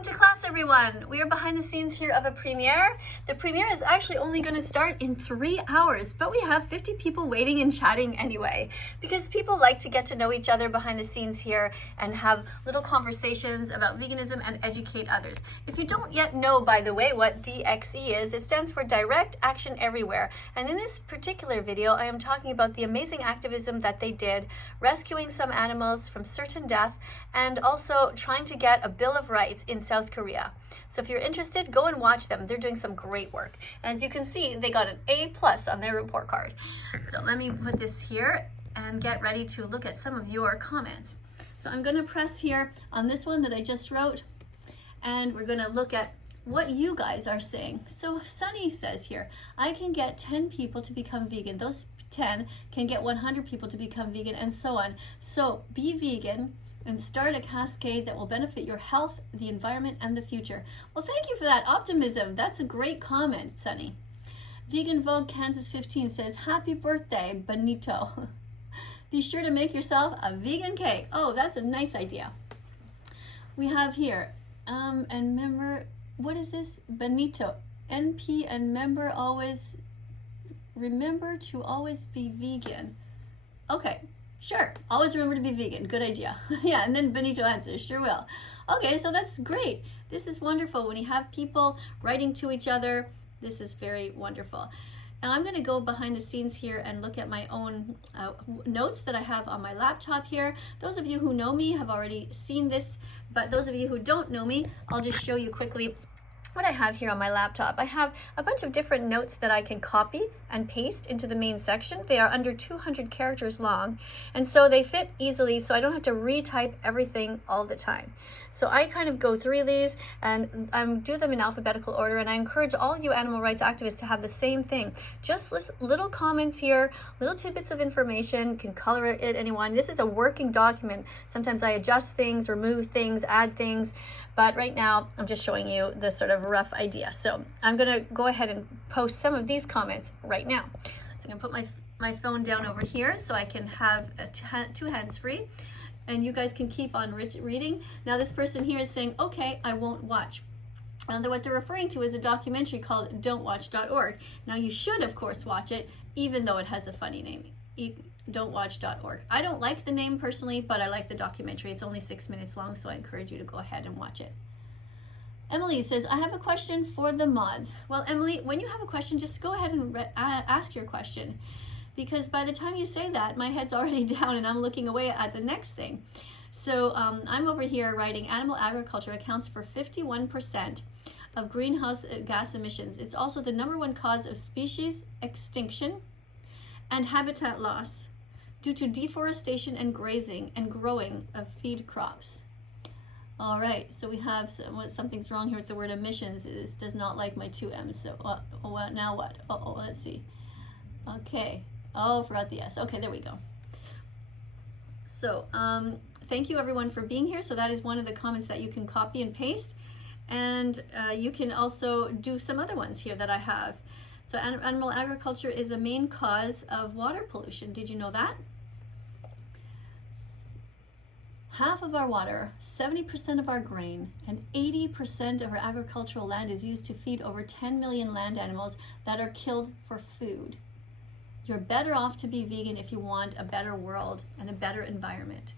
Welcome to class, everyone. We are behind the scenes here of a premiere. The premiere is actually only going to start in 3 hours, but we have 50 people waiting and chatting anyway, because people like to get to know each other behind the scenes here and have little conversations about veganism and educate others. If you don't yet know, by the way, what DXE is, it stands for Direct Action Everywhere. And in this particular video, I am talking about the amazing activism that they did, rescuing some animals from certain death, and also trying to get a Bill of Rights in South Korea. So if you're interested, go and watch them. They're doing some great work. As you can see, they got an A+ on their report card. So let me put this here and get ready to look at some of your comments. So I'm going to press here on this one that I just wrote, and we're going to look at what you guys are saying. So Sunny says here, I can get 10 people to become vegan. Those 10 can get 100 people to become vegan, and so on. So be vegan and start a cascade that will benefit your health, the environment, and the future. Well, thank you for that optimism. That's a great comment, Sunny. Vegan Vogue Kansas 15 says, happy birthday, Benito. Be sure to make yourself a vegan cake. Oh, that's a nice idea. We have here, and member, what is this? Benito, NP and member always, remember to always be vegan. Okay. Sure, always remember to be vegan. Good idea. Yeah, and then Benito answers, sure will. Okay, so that's great. This is wonderful when you have people writing to each other. This is very wonderful. Now I'm going to go behind the scenes here and look at my own notes that I have on my laptop here. Those of you who know me have already seen this, but those of you who don't know me, I'll just show you quickly what I have here on my laptop. I have a bunch of different notes that I can copy and paste into the main section. They are under 200 characters long, and so they fit easily, so I don't have to retype everything all the time. So I kind of go through these and do them in alphabetical order, and I encourage all you animal rights activists to have the same thing. Just little comments here, little tidbits of information, can color it anyone. This is a working document. Sometimes I adjust things, remove things, add things, but right now I'm just showing you the sort of rough idea. So I'm gonna go ahead and post some of these comments right now. So I'm gonna put my phone down over here so I can have two hands free, and you guys can keep on reading. Now this person here is saying, okay, I won't watch. And what they're referring to is a documentary called don'twatch.org. Now you should of course watch it, even though it has a funny name, don'twatch.org. I don't like the name personally, but I like the documentary. It's only 6 minutes long, so I encourage you to go ahead and watch it. Emily says, I have a question for the mods. Well, Emily, when you have a question, just go ahead and ask your question, because by the time you say that, my head's already down and I'm looking away at the next thing. So I'm over here writing, animal agriculture accounts for 51% of greenhouse gas emissions. It's also the #1 cause of species extinction and habitat loss due to deforestation and grazing and growing of feed crops. All right, so we have something's wrong here with the word emissions. This does not like my 2 M's. So now what? Let's see. Okay. Oh, forgot the S. Okay, there we go. So thank you everyone for being here. So that is one of the comments that you can copy and paste, and you can also do some other ones here that I have. So animal agriculture is the main cause of water pollution. Did you know that? Half of our water, 70% of our grain, and 80% of our agricultural land is used to feed over 10 million land animals that are killed for food. You're better off to be vegan if you want a better world and a better environment.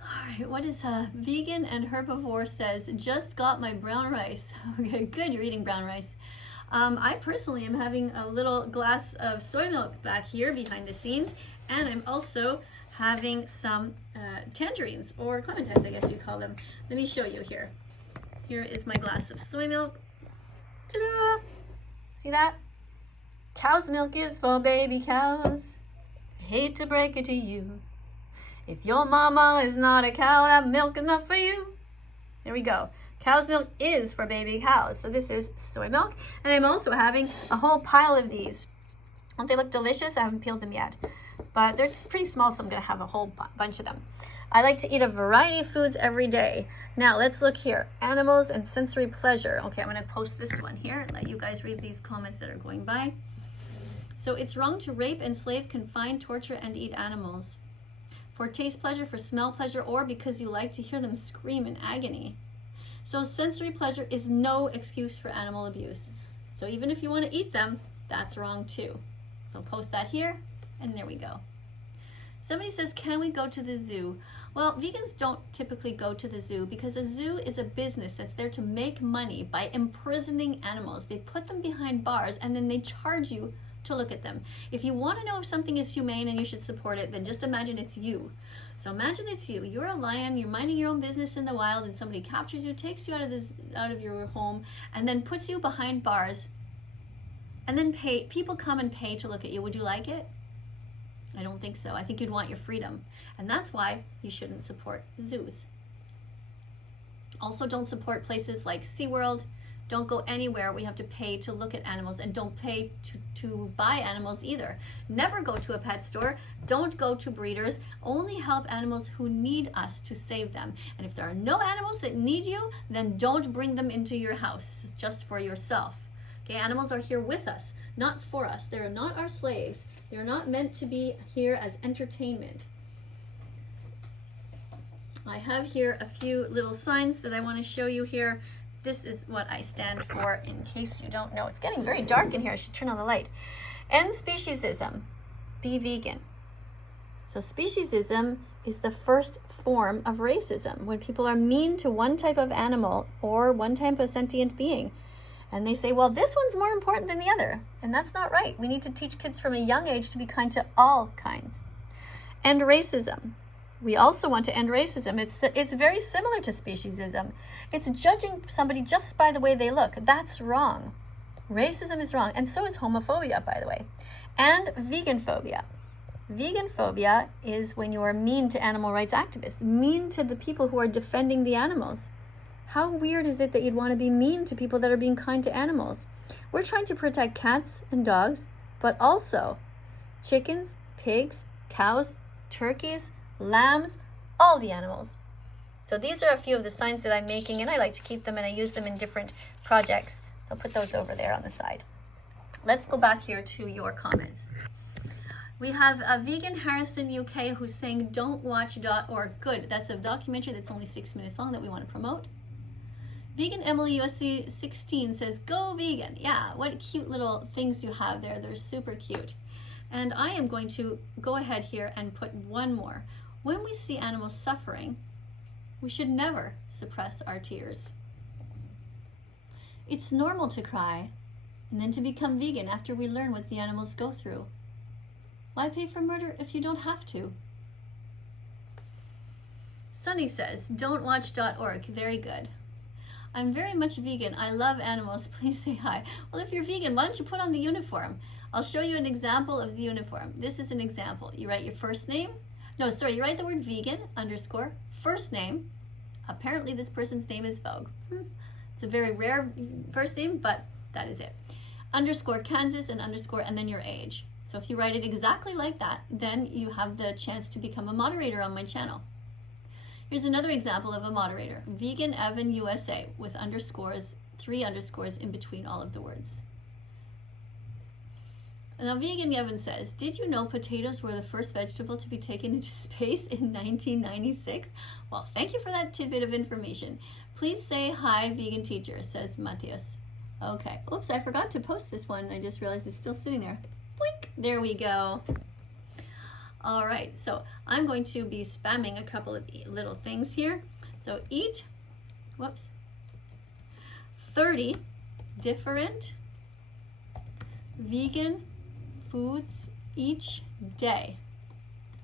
All right, what is vegan and herbivore says, just got my brown rice. Okay, good, you're eating brown rice. I personally am having a little glass of soy milk back here behind the scenes, and I'm also having some tangerines, or clementines, I guess you call them. Let me show you here. Here is my glass of soy milk. Ta-da! See that? Cow's milk is for baby cows. I hate to break it to you. If your mama is not a cow, that milk is not for you. There we go. Cow's milk is for baby cows. So this is soy milk. And I'm also having a whole pile of these. Don't they look delicious? I haven't peeled them yet, but they're pretty small, so I'm gonna have a whole bunch of them. I like to eat a variety of foods every day. Now let's look here. Animals and sensory pleasure. Okay, I'm gonna post this one here and let you guys read these comments that are going by. So it's wrong to rape, enslave, confine, torture, and eat animals. for taste pleasure, for smell pleasure, or because you like to hear them scream in agony. So sensory pleasure is no excuse for animal abuse. So even if you want to eat them, that's wrong too. So post that here, and there we go. Somebody says, can we go to the zoo? Well, vegans don't typically go to the zoo because a zoo is a business that's there to make money by imprisoning animals. They put them behind bars and then they charge you to look at them. If you want to know if something is humane and you should support it, then just imagine it's you. So imagine it's you. You're a lion, you're minding your own business in the wild, and somebody captures you, takes you out of your home, and then puts you behind bars, and then people come and pay to look at you. Would you like it? I don't think so. I think you'd want your freedom. And that's why you shouldn't support zoos. Also, don't support places like SeaWorld. Don't go anywhere where you have to pay to look at animals, and don't pay to buy animals either. Never go to a pet store. Don't go to breeders. Only help animals who need us to save them. And if there are no animals that need you, then don't bring them into your house just for yourself. Okay, animals are here with us, not for us. They're not our slaves. They're not meant to be here as entertainment. I have here a few little signs that I want to show you here. This is what I stand for in case you don't know. It's getting very dark in here. I should turn on the light. End speciesism. Be vegan. So speciesism is the first form of racism, when people are mean to one type of animal or one type of sentient being. And they say, well, this one's more important than the other. And that's not right. We need to teach kids from a young age to be kind to all kinds. End racism. We also want to end racism. It's very similar to speciesism. It's judging somebody just by the way they look. That's wrong. Racism is wrong. And so is homophobia, by the way. And vegan phobia. Vegan phobia is when you are mean to animal rights activists, mean to the people who are defending the animals. How weird is it that you'd want to be mean to people that are being kind to animals? We're trying to protect cats and dogs, but also chickens, pigs, cows, turkeys, lambs, all the animals. So these are a few of the signs that I'm making, and I like to keep them, and I use them in different projects. I'll put those over there on the side. Let's go back here to your comments. We have a vegan Harrison UK who's saying don'twatch.org. Good, that's a documentary that's only 6 minutes long that we want to promote. Vegan Emily USC 16 says, go vegan. Yeah, what cute little things you have there. They're super cute. And I am going to go ahead here and put one more. When we see animals suffering, we should never suppress our tears. It's normal to cry and then to become vegan after we learn what the animals go through. Why pay for murder if you don't have to? Sunny says, don'twatch.org. Very good. I'm very much vegan. I love animals. Please say hi. Well, if you're vegan, why don't you put on the uniform? I'll show you an example of the uniform. This is an example. You write your first name. No, sorry, you write the word vegan, underscore, first name. Apparently this person's name is Vogue. It's a very rare first name, but that is it. Underscore Kansas and underscore, and then your age. So if you write it exactly like that, then you have the chance to become a moderator on my channel. Here's another example of a moderator, Vegan Evan USA, with underscores, 3 underscores in between all of the words. Now, Vegan Evan says, did you know potatoes were the first vegetable to be taken into space in 1996? Well, thank you for that tidbit of information. Please say hi, vegan teacher, says Matthias. Okay, oops, I forgot to post this one. I just realized it's still sitting there. Boink, there we go. All right, so I'm going to be spamming a couple of little things here. So eat, 30 different vegan foods each day.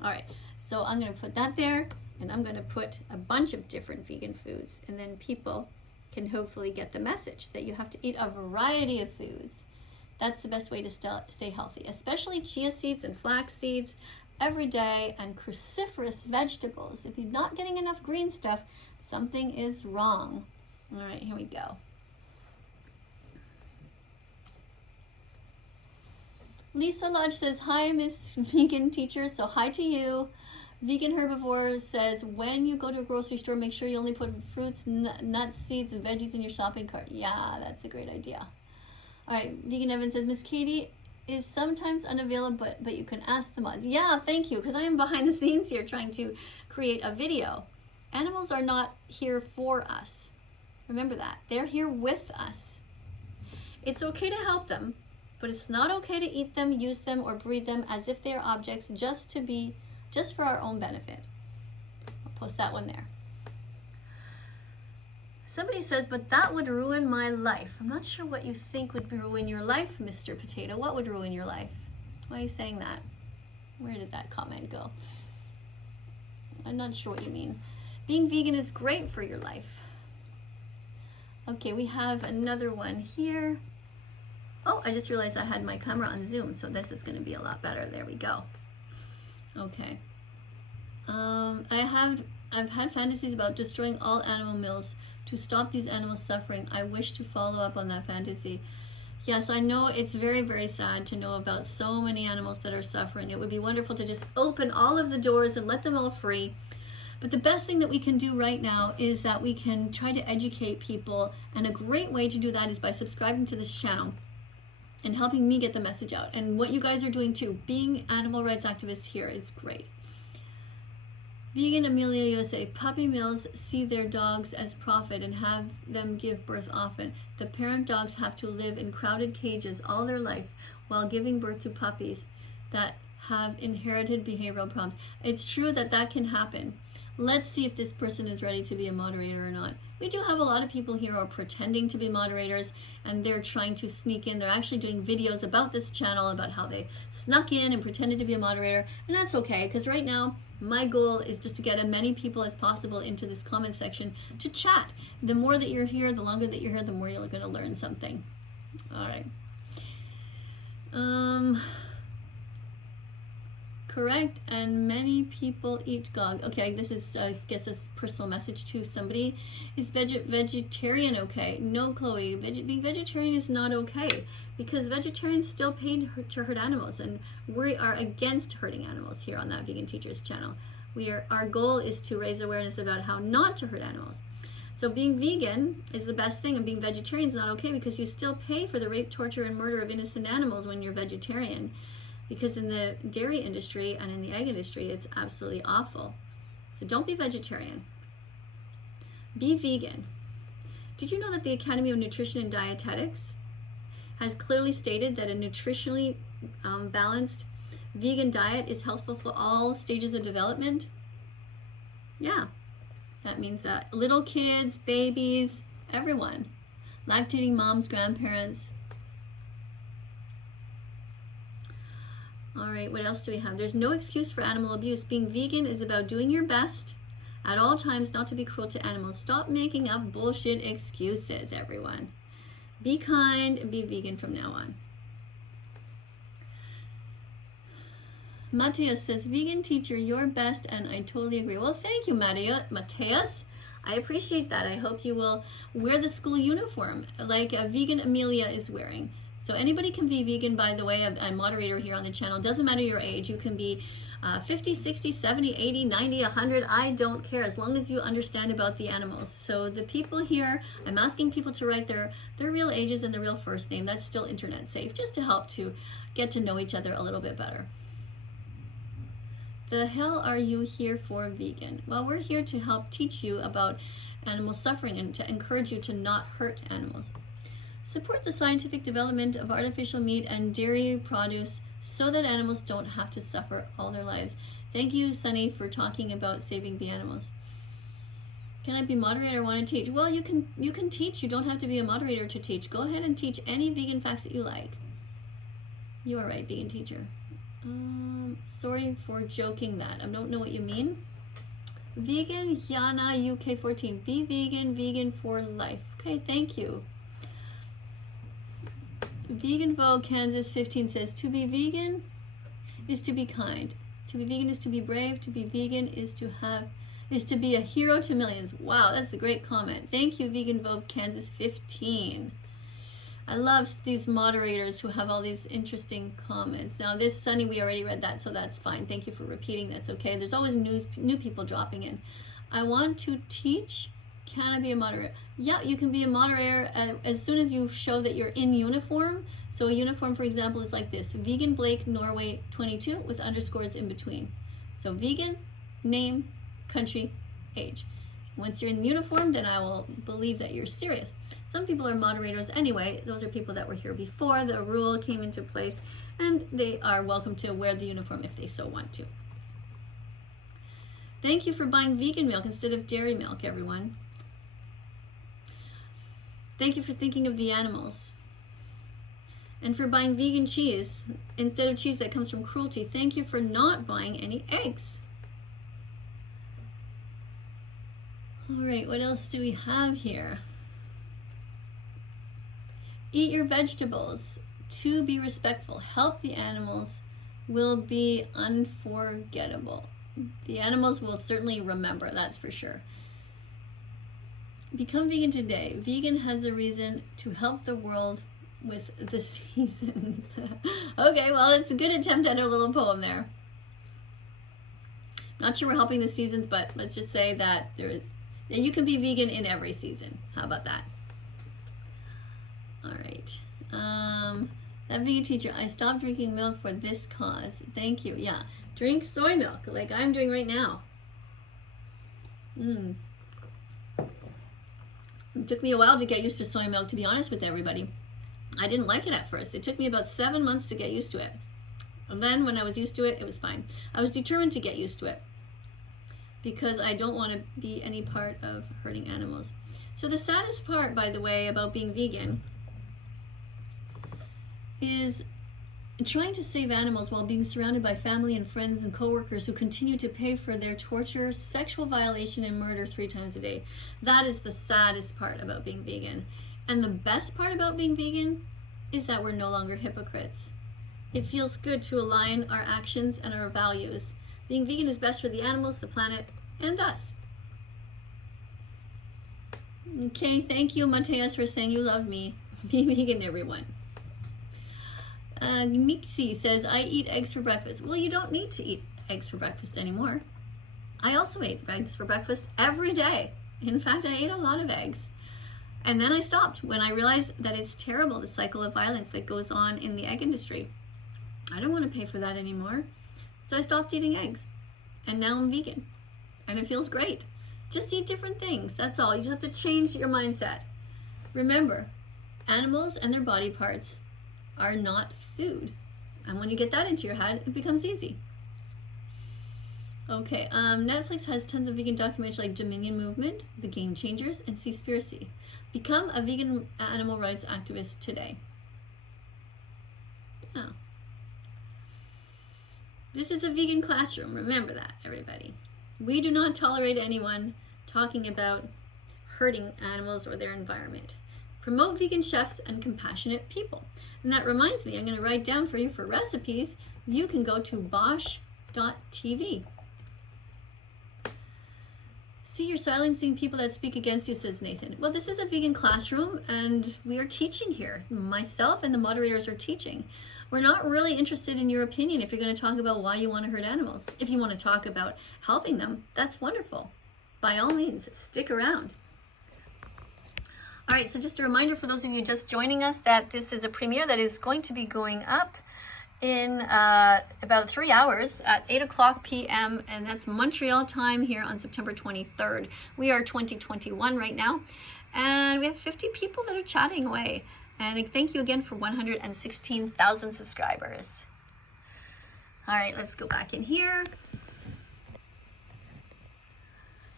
All right, so I'm going to put that there, and I'm going to put a bunch of different vegan foods, and then people can hopefully get the message that you have to eat a variety of foods. That's the best way to stay healthy, especially chia seeds and flax seeds every day, and cruciferous vegetables. If you're not getting enough green stuff, something is wrong. All right, here we go. Lisa Lodge says, hi, Miss Vegan Teacher. So hi to you. Vegan Herbivore says, when you go to a grocery store, make sure you only put fruits, nuts, seeds, and veggies in your shopping cart. Yeah, that's a great idea. All right, Vegan Evan says, Miss Katie, is sometimes unavailable, but you can ask the mods. Yeah, thank you, because I am behind the scenes here trying to create a video. Animals are not here for us. Remember that. They're here with us. It's okay to help them, but it's not okay to eat them, use them, or breed them as if they are objects just for our own benefit. I'll post that one there. Somebody says, but that would ruin my life. I'm not sure what you think would ruin your life, Mr. Potato. What would ruin your life? Why are you saying that? Where did that comment go? I'm not sure what you mean. Being vegan is great for your life. Okay, we have another one here. Oh, I just realized I had my camera on Zoom, so this is going to be a lot better. There we go. Okay. I've had fantasies about destroying all animal mills to stop these animals suffering. I wish to follow up on that fantasy. Yes, I know it's very, very sad to know about so many animals that are suffering. It would be wonderful to just open all of the doors and let them all free. But the best thing that we can do right now is that we can try to educate people. And a great way to do that is by subscribing to this channel and helping me get the message out. And what you guys are doing too, being animal rights activists here, it's great. Vegan Amelia USA, puppy mills see their dogs as profit and have them give birth often. The parent dogs have to live in crowded cages all their life while giving birth to puppies that have inherited behavioral problems. It's true that that can happen. Let's see if this person is ready to be a moderator or not. We do have a lot of people here who are pretending to be moderators, and they're trying to sneak in. They're actually doing videos about this channel, about how they snuck in and pretended to be a moderator, and that's okay, because right now my goal is just to get as many people as possible into this comment section to chat. The more that you're here, the longer that you're here, the more you're going to learn something. All right. Correct, and many people eat dog. Okay, this is gets a personal message to somebody. Is vegetarian okay? No, Chloe. Being vegetarian is not okay, because vegetarians still pay to hurt animals, and we are against hurting animals here on That Vegan Teacher's channel. Our goal is to raise awareness about how not to hurt animals. So being vegan is the best thing, and being vegetarian is not okay, because you still pay for the rape, torture, and murder of innocent animals when you're vegetarian. Because in the dairy industry and in the egg industry, it's absolutely awful. So don't be vegetarian. Be vegan. Did you know that the Academy of Nutrition and Dietetics has clearly stated that a nutritionally balanced vegan diet is helpful for all stages of development? Yeah. That means little kids, babies, everyone. Lactating moms, grandparents. All right, what else do we have? There's no excuse for animal abuse. Being vegan is about doing your best at all times not to be cruel to animals. Stop making up bullshit excuses, everyone. Be kind and be vegan from now on. Mateus says, vegan teacher, your best, and I totally agree. Well, thank you, Mateus. I appreciate that. I hope you will wear the school uniform like a vegan Amelia is wearing. So anybody can be vegan, by the way. I'm a moderator here on the channel. Doesn't matter your age. You can be 50, 60, 70, 80, 90, 100. I don't care, as long as you understand about the animals. So the people here, I'm asking people to write their real ages and their real first name. That's still internet safe, just to help to get to know each other a little bit better. The hell are you here for, vegan? Well, we're here to help teach you about animal suffering and to encourage you to not hurt animals. Support the scientific development of artificial meat and dairy produce so that animals don't have to suffer all their lives. Thank you, Sunny, for talking about saving the animals. Can I be moderator? Want to teach? Well, you can teach. You don't have to be a moderator to teach. Go ahead and teach any vegan facts that you like. You are right, vegan teacher. Sorry for joking that. I don't know what you mean. Vegan, Yana, UK 14. Be vegan, vegan for life. Okay, thank you. Vegan Vogue Kansas 15 says, to be vegan is to be kind. To be vegan is to be brave. To be vegan is to be a hero to millions. Wow, that's a great comment. Thank you, Vegan Vogue Kansas 15. I love these moderators who have all these interesting comments. Now this, Sunny, we already read that, so that's fine. Thank you for repeating. That's okay. There's always new people dropping in. I want to teach Can I be a moderator? Yeah, you can be a moderator as soon as you show that you're in uniform. So a uniform, for example, is like this: Vegan Blake Norway 22 with underscores in between. So vegan, name, country, age. Once you're in uniform, then I will believe that you're serious. Some people are moderators anyway. Those are people that were here before the rule came into place, and they are welcome to wear the uniform if they so want to. Thank you for buying vegan milk instead of dairy milk, everyone. Thank you for thinking of the animals. And for buying vegan cheese instead of cheese that comes from cruelty. Thank you for not buying any eggs. All right, what else do we have here? Eat your vegetables. To be respectful. Help the animals will be unforgettable. The animals will certainly remember, that's for sure. Become vegan today. Vegan has a reason to help the world with the seasons. Okay, well, it's a good attempt at a little poem there. Not sure we're helping the seasons, but let's just say that you can be vegan in every season. How about that? All right. That vegan teacher, I stopped drinking milk for this cause. Thank you. Yeah, drink soy milk like I'm doing right now. It took me a while to get used to soy milk, to be honest with everybody. I didn't like it at first. It took me about 7 months to get used to it. And then when I was used to it, it was fine. I was determined to get used to it because I don't want to be any part of hurting animals. So the saddest part, by the way, about being vegan is trying to save animals while being surrounded by family and friends and coworkers who continue to pay for their torture, sexual violation, and murder 3 times a day. That is the saddest part about being vegan. And the best part about being vegan is that we're no longer hypocrites. It feels good to align our actions and our values. Being vegan is best for the animals, the planet, and us. Okay, thank you, Mateus, for saying you love me. Be vegan, everyone. Nixie says, I eat eggs for breakfast. Well, you don't need to eat eggs for breakfast anymore. I also ate eggs for breakfast every day. In fact, I ate a lot of eggs. And then I stopped when I realized that it's terrible, the cycle of violence that goes on in the egg industry. I don't want to pay for that anymore. So I stopped eating eggs. And now I'm vegan. And it feels great. Just eat different things. That's all. You just have to change your mindset. Remember, animals and their body parts are not food. And when you get that into your head, it becomes easy. Okay, Netflix has tons of vegan documentaries like Dominion Movement, The Game Changers, and Seaspiracy. Become a vegan animal rights activist today. Oh. This is a vegan classroom. Remember that, everybody. We do not tolerate anyone talking about hurting animals or their environment. Promote vegan chefs and compassionate people. And that reminds me, I'm going to write down for you for recipes. You can go to bosch.tv. See, you're silencing people that speak against you, says Nathan. Well, this is a vegan classroom, and we are teaching here. Myself and the moderators are teaching. We're not really interested in your opinion if you're going to talk about why you want to hurt animals. If you want to talk about helping them, that's wonderful. By all means, stick around. All right, so just a reminder for those of you just joining us that this is a premiere that is going to be going up in about 3 hours at 8:00 p.m. and that's Montreal time here on September 23rd. We are 2021 right now, and we have 50 people that are chatting away. And thank you again for 116,000 subscribers. All right, let's go back in here.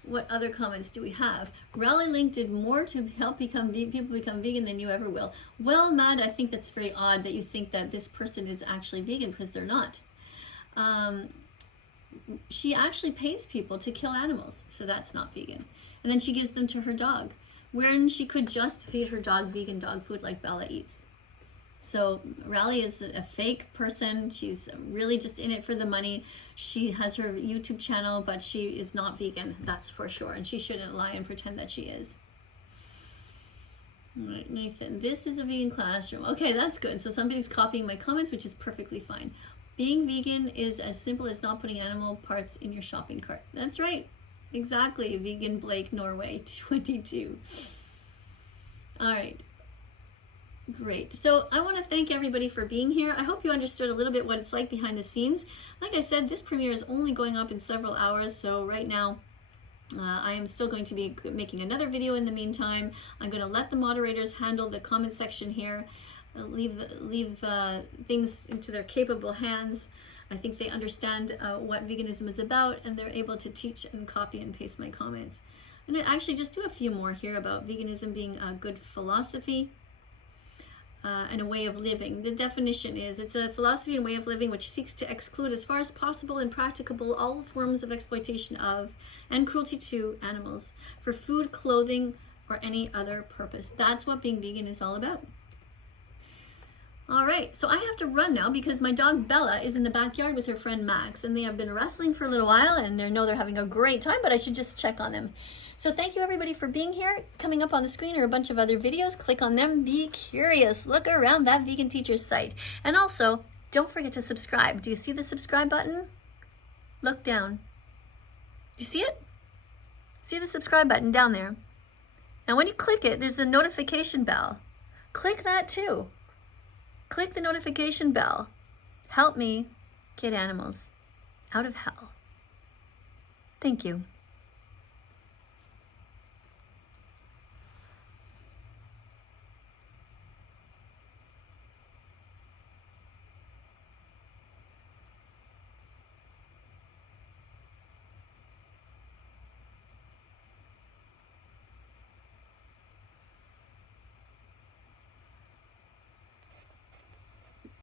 What other comments do we have? Rally Link did more to help people become vegan than you ever will. Well, Matt, I think that's very odd that you think that this person is actually vegan because they're not. She actually pays people to kill animals, so that's not vegan. And then she gives them to her dog, when she could just feed her dog vegan dog food like Bella eats. So Rally is a fake person. She's really just in it for the money. She has her YouTube channel, but she is not vegan, that's for sure. And she shouldn't lie and pretend that she is. All right, Nathan, this is a vegan classroom. Okay, that's good. So somebody's copying my comments, which is perfectly fine. Being vegan is as simple as not putting animal parts in your shopping cart. That's right. Exactly, Vegan Blake Norway 22. All right. Great. So I want to thank everybody for being here. I hope you understood a little bit what it's like behind the scenes. Like I said, this premiere is only going up in several hours, so right now I am still going to be making another video in the meantime. I'm going to let the moderators handle the comment section here, leave things into their capable hands. I think they understand what veganism is about, and they're able to teach and copy and paste my comments. And I actually just do a few more here about veganism being a good philosophy and a way of living. The definition is, it's a philosophy and way of living which seeks to exclude as far as possible and practicable all forms of exploitation of and cruelty to animals for food, clothing, or any other purpose. That's what being vegan is all about. All right, so I have to run now because my dog Bella is in the backyard with her friend Max, and they have been wrestling for a little while, and I know they're having a great time, but I should just check on them. So thank you everybody for being here. Coming up on the screen are a bunch of other videos. Click on them, be curious, look around that Vegan Teacher's site. And also, don't forget to subscribe. Do you see the subscribe button? Look down. Do you see it? See the subscribe button down there? Now when you click it, there's a notification bell. Click that too. Click the notification bell. Help me get animals out of hell. Thank you.